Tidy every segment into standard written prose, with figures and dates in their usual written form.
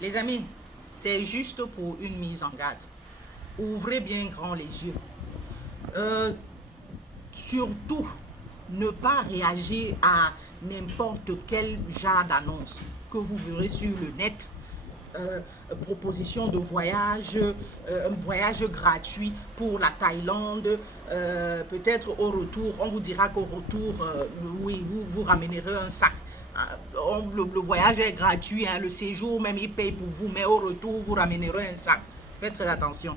Les amis, c'est juste pour une mise en garde. Ouvrez bien grand les yeux. Euh, Surtout, ne pas réagir à n'importe quel genre d'annonce que vous verrez sur le net. euh, Proposition de voyage, un voyage gratuit pour la Thaïlande. Peut-être au retour, on vous dira qu'au retour, oui, vous ramènerez un sac. Le voyage est gratuit, hein, le séjour même il paye pour vous, mais au retour, vous ramènerez un sac. Faites très attention.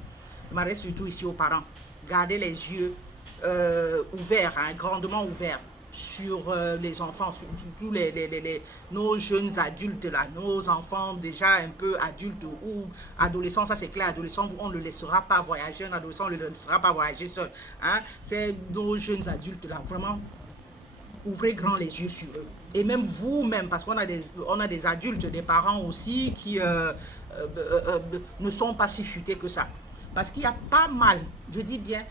Je m'arrête surtout ici aux parents. Gardez les yeux ouverts, hein, grandement ouverts sur les enfants, surtout nos jeunes adultes là, nos enfants déjà un peu adultes ou adolescents, ça c'est clair, adolescents, on ne le laissera pas voyager, un adolescent on ne le laissera pas voyager seul, hein? C'est nos jeunes adultes là, vraiment, ouvrez grand les yeux sur eux. Et même vous-même, parce qu'on a des adultes, des parents aussi qui ne sont pas si futés que ça. Parce qu'il y a pas mal, je dis bien,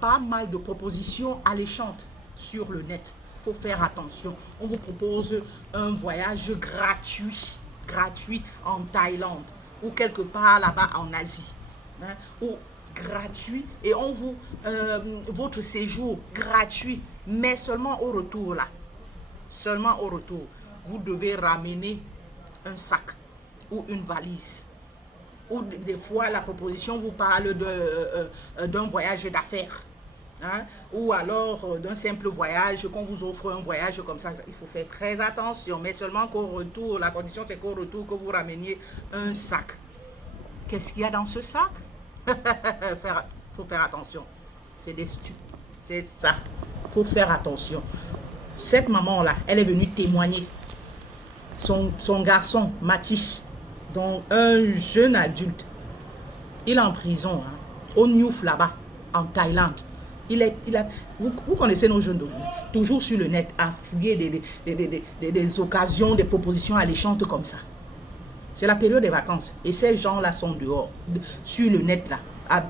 pas mal de propositions alléchantes sur le net. Il faut faire attention. On vous propose un voyage gratuit en Thaïlande ou quelque part là-bas en Asie, hein, ou gratuit, et on vous votre séjour gratuit, mais seulement au retour là, seulement au retour, vous devez ramener un sac ou une valise. Ou des fois la proposition vous parle d'un voyage d'affaires, hein, ou alors d'un simple voyage, qu'on vous offre un voyage comme ça. Il faut faire très attention, mais seulement qu'au retour, la condition c'est qu'au retour que vous rameniez un sac. Qu'est-ce qu'il y a dans ce sac? Faut faire attention. C'est des stupides. C'est ça. Faut faire attention. Cette maman-là, elle est venue témoigner. Son garçon, Mathis, donc un jeune adulte, il est en prison, hein, au Newf là-bas, en Thaïlande. Vous connaissez nos jeunes d'aujourd'hui, toujours sur le net, à fouiller des occasions, des propositions alléchantes comme ça. C'est la période des vacances. Et ces gens-là sont dehors, sur le net, là, à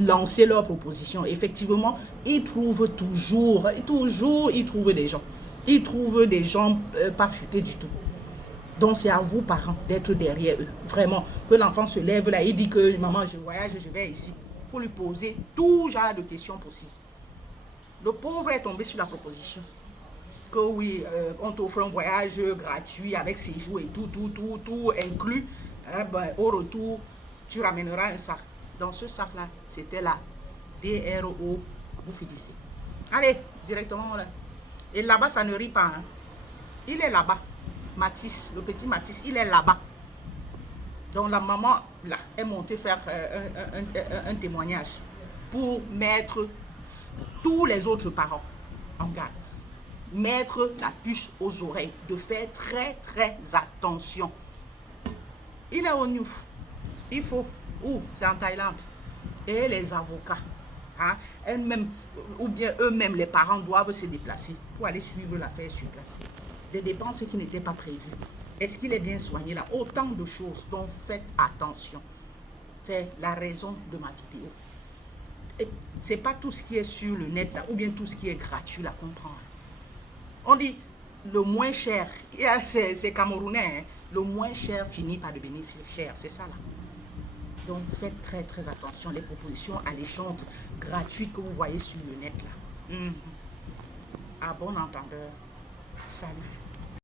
lancer leurs propositions. Effectivement, ils trouvent toujours, ils trouvent des gens. Ils trouvent des gens pas futés du tout. Donc, c'est à vous, parents, d'être derrière eux. Vraiment, que l'enfant se lève là et dit que maman, je voyage, je vais ici. Il faut lui poser tout genre de questions possibles. Le pauvre est tombé sur la proposition que oui, on t'offre un voyage gratuit avec séjour et tout inclus. Hein, ben, au retour, tu ramèneras un sac. Dans ce sac-là, c'était la DRO. Vous finissez. Allez, directement là. Et là-bas, ça ne rit pas. Hein. Il est là-bas. Mathis, le petit Mathis, il est là-bas. Donc la maman, là, est montée faire un témoignage pour mettre tous les autres parents en garde. Mettre la puce aux oreilles, de faire très attention. Il est au Newf. Il faut, où? C'est en Thaïlande. Et les avocats, hein, elles-mêmes, ou bien eux-mêmes, les parents doivent se déplacer pour aller suivre l'affaire sur place. Des dépenses qui n'étaient pas prévues. Est-ce qu'il est bien soigné là? Autant de choses, donc faites attention. C'est la raison de ma vidéo. Et c'est pas tout ce qui est sur le net là, ou bien tout ce qui est gratuit là qu'on prend. On dit le moins cher, c'est camerounais, hein, le moins cher finit par devenir cher, c'est ça là. Donc faites très attention, les propositions alléchantes, gratuites que vous voyez sur le net là. À bon entendeur, salut.